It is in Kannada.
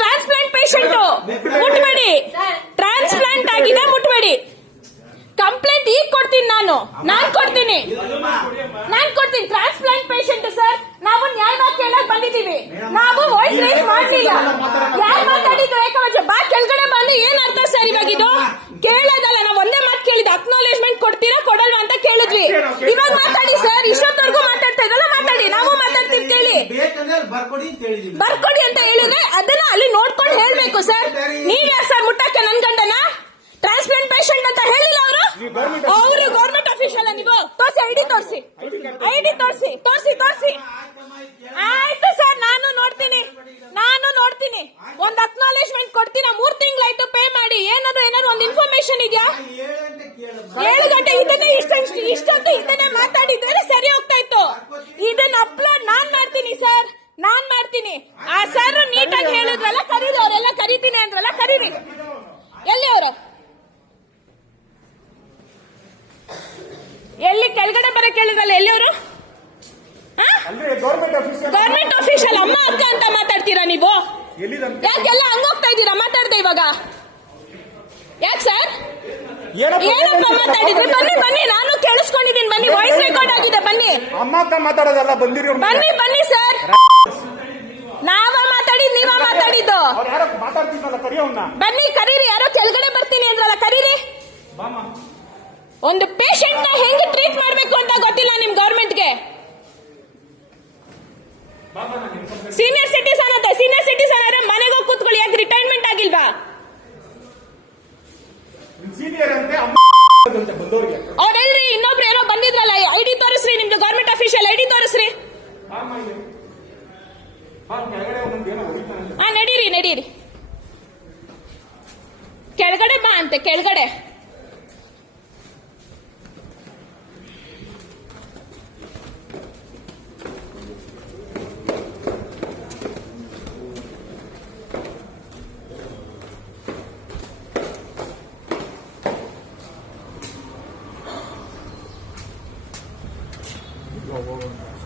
ಟ್ರಾನ್ಸ್ಪ್ಲಾಂಟ್ ಪೇಷಂಟ್ ಮುಟ್ಬೇಡಿ, ಟ್ರಾನ್ಸ್ಪ್ಲಾಂಟ್ ಆಗಿದೆ ಮುಟ್ಬೇಡಿ. ಕಂಪ್ಲೇಂಟ್ ಈಗ ಕೊಡ್ತೀನಿ, ನಾನು ಕೊಡ್ತೀನಿ. ಟ್ರಾನ್ಸ್ಪ್ಲಾಂಟ್ ಪೇಷಂಟ್ ಸರ್, ನಾವು ನ್ಯಾಯವಾಗಿ ಕೇಳಕ್ ಬಂದಿದ್ದೀವಿ. ನಾವು ವಾಯ್ಸ್ ರೈಸ್ ಮಾಡಲಿಲ್ಲ. ಯಾರು ಮಾತಾಡಿದ್ರು ಏಕವಚನ? ಬಾ ಕೆಳಗಡೆ ಬಂದು ಏನ್ ಅರ್ಥ ಸರ್ ಇವಾಗ ಇದು? ಕೇಳೋದಲ್ಲ, ನಾವು ಒಂದೇ ಮಾತು ಕೇಳಿದ್ವಿ, ಅಕ್ನಾಲೇಜ್ಮೆಂಟ್ ಕೊಡ್ತೀರಾ ಕೊಡಲ್ವಾ ಅಂತ ಕೇಳಿದ್ವಿ. ಇವಾಗ ಮಾತಾಡಿ ಸರ್, ಇಷ್ಟೊತ್ತವರೆಗೂ ಮಾತಾಡ್ತಾ ಇದ್ರಲ್ಲ, ಮಾತಾಡಿ. ನಾವು ಮಾತಾಡ್ತೀವಿ, ಕೇಳಿ. ಬರ್ಕೊಡಿ ಅಂತ ಹೇಳಿದ್ರೆ ಅದನ್ನ ಅಲ್ಲಿ ನೋಡ್ಕೊಂಡು ಹೇಳ್ಬೇಕು ಸರ್. ನೀವ್ಯಾ ಸರ್ ಮುಟ್ಟಕ್ಕೆ ನನ್ ಗಂಡನ ಟ್ರಾನ್ಸ್ಪ್ಲಾಂಟ್ ಪೇಷಂಟ್ ಅಂತ ಹೇಳಿಲ್ಲ ಅವರು? ಅವರು ಗೌರ್ಮೆಂಟ್ ಅಫಿಷಿಯಲ್. ನೀವು ತೋರಿಸಿ, ಐಡಿ ತೋರಿಸಿ. ಆಯ್ತು ಸರ್, ನಾನು ನೋಡ್ತೀನಿ. ಒಂದು ಅಕ್ನಾಲೇಜ್ಮೆಂಟ್ ಕೊಡ್ತೀನಿ. 3 ತಿಂಗಳಾಯ್ತು ಪೇ ಮಾಡಿ. ಏನಾದ್ರು ಒಂದು ಇನ್ಫಾರ್ಮೇಶನ್ ಇದೆಯಾ? 7 ಗಂಟೆ ಇಷ್ಟೊತ್ತು ಇದನ್ನೇ ಮಾತಾಡಿದ್ರೆ ಸರಿ ಹೋಗ್ತಾ ಇತ್ತು. ಇದನ್ನ ಅಪ್ಲೋಡ್ ನಾನ್ ಮಾಡ್ತೀನಿ ಸರ್, ನಾನ್ ಮಾಡ್ತೀನಿ. ಆ ಸರ್ ನೀಟಾಗಿ ಹೇಳಿದ್ರಲ್ಲ, ಕರೀರಿ. ಅವರೆಲ್ಲ ಕರೀತೀನಿ ಅಂದ್ರಲ್ಲ, ಕರೀರಿ. ಎಲ್ಲಿ ಅವರು? ಎಲ್ಲಿ ಕೆಳಗಡೆ ಬರ ಕೇಳಿದ್ರಲ್ಲ, ಎಲ್ಲಿ ಅವರು? Government official. ಅಮ್ಮ ಅಕ್ಕ ಅಂತ ಮಾತಾಡ್ತೀರಾ ನೀವು? ಯಾಕೆಲ್ಲ ಹಂಗೋಗ್ತಾ ಇದ್ದೀರಾ ಮಾತಾಡ್ತಾ ಇವಾಗ? ಯಾಕೆ ಸರ್? ಏನಪ್ಪ ಮಾತಾಡಿದ್ರಿ? ಬನ್ನಿ, ನಾನು ಕೇಳಿಸ್ಕೊಂಡಿದ್ದೀನಿ. ಬನ್ನಿ, ವಾಯ್ಸ್ ರೆಕಾರ್ಡ್ ಆಗಿದೆ. ಬನ್ನಿ, ಅಮ್ಮ ಅಕ್ಕ ಮಾತಾಡೋದಲ್ಲ, ಬನ್ನಿ ಸರ್. ನಾವ ಮಾತಾಡಿದ್, ನೀವ ಮಾತಾಡಿದ್ದು? ಬನ್ನಿ, ಕರೀರಿ. ಯಾರೋ ಕೆಳಗಡೆ ಬರ್ತೀನಿ ಅಂದ್ರಲ್ಲ, ಕರೀರಿ. ಒಂದು ಪೇಷಂಟ್ ನ ಹೆಂಗ್ ಟ್ರೀಟ್ ಮಾಡ್ಬೇಕು ಅಂತ ಗೊತ್ತಿಲ್ಲ ನಿಮ್ ಗೌರ್ಮೆಂಟ್ಗೆ. ಸೀನಿಯರ್ ಸಿಟಿಸನ್ ಆದ್ರೆ ಮನೆಗೆ ಹೋಗಿ ಕೂತ್ಕೊಳ್ಳಿ. ಯಾಕೆ ರಿಟೈರ್ಮೆಂಟ್ ಆಗಿಲ್ವಾ? ಅವ್ರೆಲ್ರಿ ಇನ್ನೊಬ್ರು ಏನೋ ಬಂದಿದ್ರಲ್ಲ, ಐಡಿ ತೋರಿಸ್ರಿ. ನಿಮ್ದು ಗೌರ್ಮೆಂಟ್ ಅಫಿಷಿಯಲ್ ಐಡಿ ತೋರಿಸ್ರಿ. ನಡೀರಿ. ಕೆಳಗಡೆ ಬಾ ಅಂತೆ, ಕೆಳಗಡೆ. ಹೋಗೋಣ.